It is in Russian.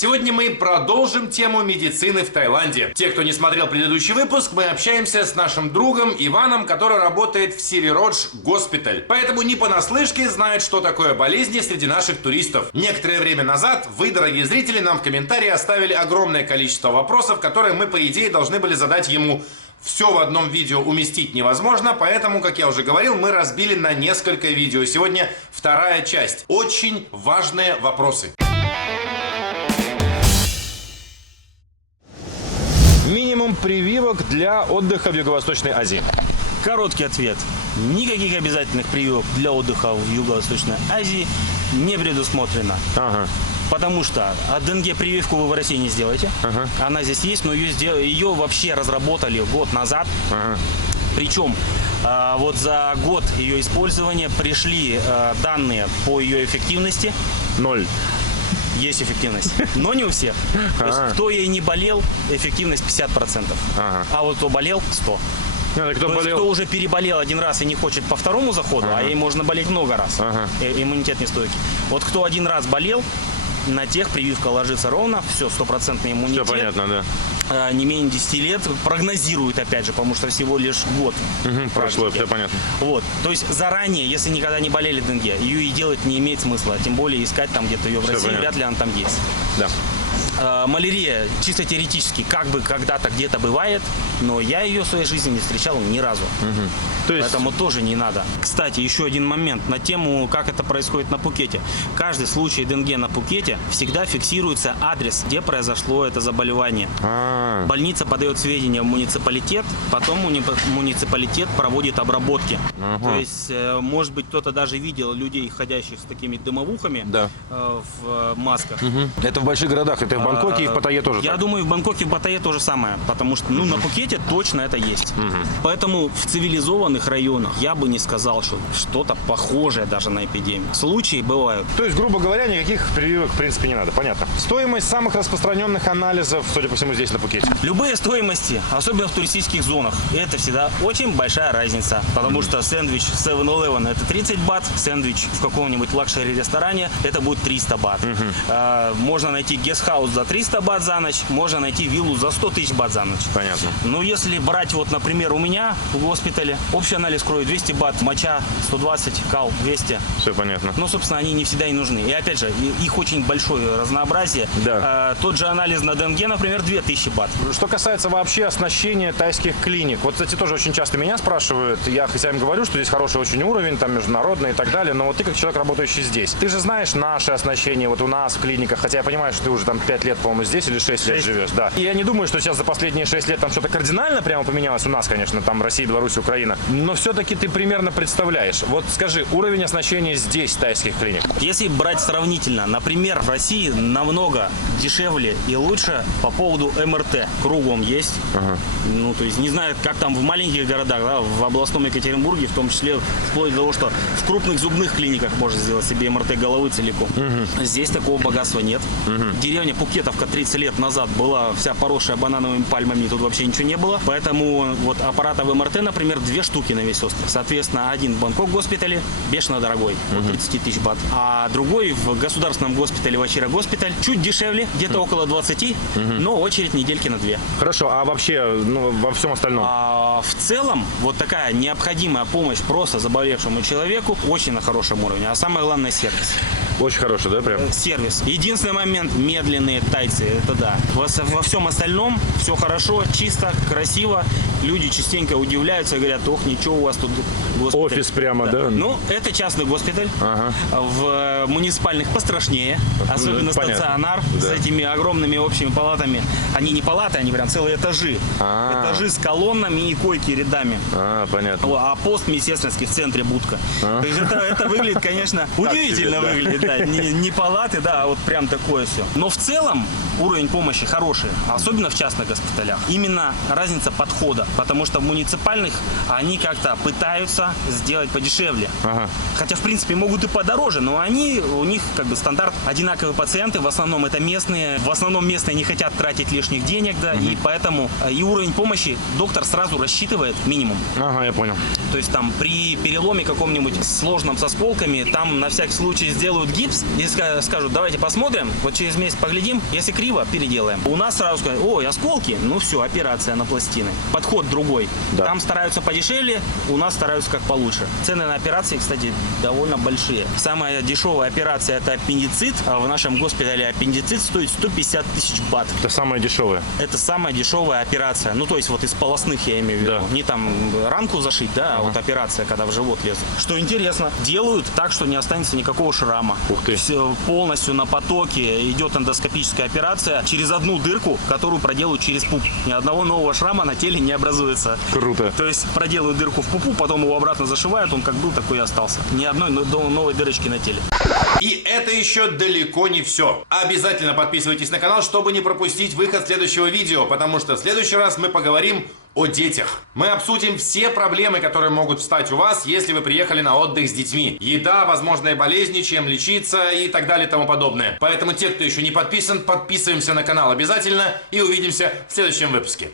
Сегодня мы продолжим тему медицины в Таиланде. Те, кто не смотрел предыдущий выпуск, мы общаемся с нашим другом Иваном, который работает в Сириродж госпиталь. Поэтому не понаслышке знает, что такое болезни среди наших туристов. Некоторое время назад вы, дорогие зрители, нам в комментарии оставили огромное количество вопросов, которые мы, по идее, должны были задать ему. Все в одном видео уместить невозможно, поэтому, как я уже говорил, мы разбили на несколько видео. Сегодня вторая часть. Очень важные вопросы. Минимум прививок для отдыха в Юго-Восточной Азии. Короткий ответ. Никаких обязательных прививок для отдыха в Юго-Восточной Азии не предусмотрено. Потому что от ДНГ прививку вы в России не сделаете. Она здесь есть, но ее вообще разработали год назад. Причем вот за год ее использования пришли данные по ее эффективности. 0. Есть эффективность, но не у всех. То есть, кто ей не болел, эффективность 50%. А вот кто болел, 100%. Кто уже переболел один раз и не хочет по второму заходу, а ей можно болеть много раз. Иммунитет нестойкий. Вот кто один раз болел, на тех прививка ложится ровно, все, 100% иммунитет. Все понятно, да. Не менее 10 лет прогнозирует, опять же, потому что всего лишь год. Прошло, все понятно. Вот, то есть заранее, если никогда не болели ДНГ, ее и делать не имеет смысла, тем более искать там где-то ее в России, вряд ли она там есть. Да. Малярия чисто теоретически как бы когда-то где-то бывает, но я ее в своей жизни не встречал ни разу. То есть... Поэтому тоже не надо. Кстати, еще один момент на тему, как это происходит на Пхукете. Каждый случай ДНГ на Пхукете всегда фиксируется адрес, где произошло это заболевание. Больница подает сведения в муниципалитет, потом муниципалитет проводит обработки. То есть, может быть, кто-то даже видел людей, ходящих с такими дымовухами в масках. Это в больших городах, это в Бангкоке и в Паттайе тоже. Я думаю, в Бангкоке и в Паттайе то же самое, потому что на Пхукете точно это есть. Поэтому в цивилизованных районах я бы не сказал, что что-то похожее даже на эпидемию. Случаи бывают. То есть, грубо говоря, никаких прививок в принципе не надо, понятно. Стоимость самых распространенных анализов, судя по всему, здесь на Пхукете. Любые стоимости, особенно в туристических зонах, это всегда очень большая разница, потому что сэндвич 7-Eleven это 30 бат, сэндвич в каком-нибудь лакшери-ресторане это будет 300 бат. Можно найти гестхаус за 300 бат за ночь, можно найти виллу за 100 тысяч бат за ночь. Понятно. Но если брать, вот, например, у меня в госпитале, общий анализ крови 200 бат, моча 120, кал 200. Все понятно. Но, собственно, они не всегда и нужны. И опять же, их очень большое разнообразие. Да. Тот же анализ на ДНГ, например, 2000 бат. Что касается вообще оснащения тайских клиник, вот, кстати, тоже очень часто меня спрашивают, я хотя им говорю, что здесь хороший очень уровень, там международный и так далее, но вот ты как человек, работающий здесь, ты же знаешь наше оснащение вот у нас в клиниках, хотя я понимаю, что ты уже там 5 лет, по-моему, здесь или 6 лет живешь, да. И я не думаю, что сейчас за последние 6 лет там что-то кардинально прямо поменялось у нас, конечно, там Россия, Беларусь, Украина, но все-таки ты примерно представляешь. Вот скажи, уровень оснащения здесь тайских клиник? Если брать сравнительно, например, в России намного дешевле и лучше по поводу МРТ. Кругом есть. Ну, то есть, не знаю, как там в маленьких городах, да, в областном Екатеринбурге, в том числе вплоть до того, что в крупных зубных клиниках можно сделать себе МРТ головы целиком. Здесь такого богатства нет. Деревня Пхукетовка 30 лет назад была вся поросшая банановыми пальмами, тут вообще ничего не было. Поэтому вот аппаратов МРТ, например, 2 штуки на весь остров. Соответственно, один в Бангкок госпитале бешено дорогой, от 30 тысяч бат. А другой в государственном госпитале, в Ачира госпиталь, чуть дешевле, где-то около 20, но очередь недельки на 2. Хорошо, а вообще, ну, во всем остальном? В целом, вот такая необходимая помощь просто заболевшему человеку очень на хорошем уровне. А самое главное, сервис. Очень хороший, да, прям? Сервис. Единственный момент, медленные тайцы, это да. Во всем остальном все хорошо, чисто, красиво. Люди частенько удивляются и говорят, ох, ничего у вас тут госпиталь. Офис прямо, да? Ну, это частный госпиталь. В муниципальных пострашнее. Особенно стационар с этими огромными общими палатами. Они не палаты, они прям целые этажи. Этажи с колоннами и койки рядами. Понятно. А пост министерский в центре будка. То есть это выглядит, конечно, удивительно выглядит. Да. Не палаты, да, а вот прям такое все. Но в целом уровень помощи хороший, особенно в частных госпиталях. Именно разница подхода, потому что в муниципальных они как-то пытаются сделать подешевле. Хотя, в принципе, могут и подороже, но у них как бы стандарт одинаковые пациенты, в основном это местные. В основном местные не хотят тратить лишних денег, да, и поэтому и уровень помощи доктор сразу рассчитывает минимум. Я понял. То есть там при переломе каком-нибудь сложном с осколками, там на всякий случай сделают гипс и скажут, давайте посмотрим, вот через месяц поглядим, если криво, переделаем. У нас сразу скажут, ой, осколки, ну все, операция на пластины. Подход другой. Да. Там стараются подешевле, у нас стараются как получше. Цены на операции, кстати, довольно большие. Самая дешевая операция это аппендицит, а в нашем госпитале аппендицит стоит 150 тысяч бат. Это самое дешевое. Это самая дешевая операция. Ну, то есть вот из полостных я имею в виду. Да. Не там ранку зашить, да, а вот операция, когда в живот лезут. Что интересно, делают так, что не останется никакого шрама. Ух ты. Все полностью на потоке идет эндоскопическая операция через одну дырку, которую проделают через пуп. Ни одного нового шрама на теле не образуется. Круто. То есть проделают дырку в пупу, потом его обратно зашивают, он как был, такой и остался. Ни одной новой дырочки на теле. И это еще далеко не все. Обязательно подписывайтесь на канал, чтобы не пропустить выход следующего видео, потому что в следующий раз мы поговорим о детях. Мы обсудим все проблемы, которые могут встать у вас, если вы приехали на отдых с детьми. Еда, возможные болезни, чем лечиться и так далее и тому подобное. Поэтому те, кто еще не подписан, подписываемся на канал обязательно и увидимся в следующем выпуске.